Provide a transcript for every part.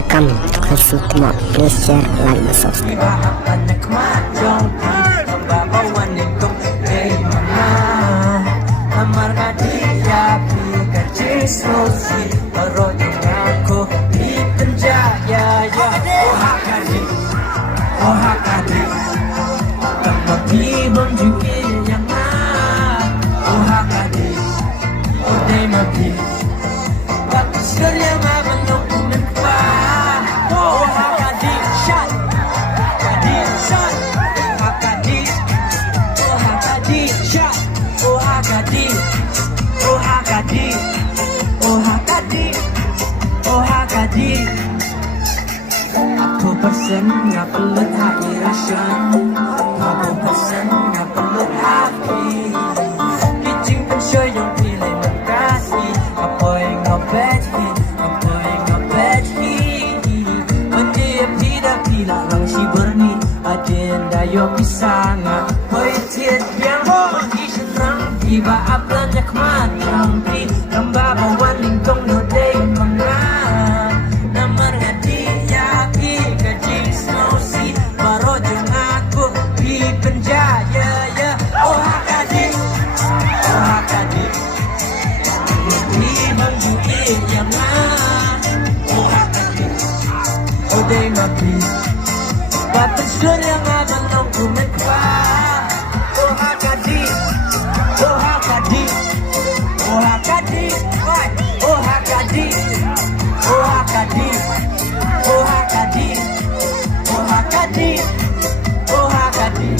welcome. Kasih tengok, please share, like dan subscribe. Aku persen nggak perlu hati rasion, aku persen nggak perlu hati. Kijing pensyo yang pilih mengkasih, apa yang ngobeti, apa yang ngobeti. Mendiam tidak bilang lang si berni, agenda yo pisang, boy tiet biang di senang tiba aplannya kemana di lembah bawan lingkong no day mengan. Namar ngadi ya pi gaji snosi baru jeng aku di penjaya ya. Oh hakadi di bangui yang mana. Oh hakadi oh day mati batas surya ngaban nongku mekwa. Oh hakadi oh hakadi oh hakadi oh hakadi oh hakadi oh hakadi oh hakadi oh hakadi.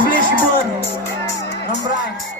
Blish bun, Ramrai.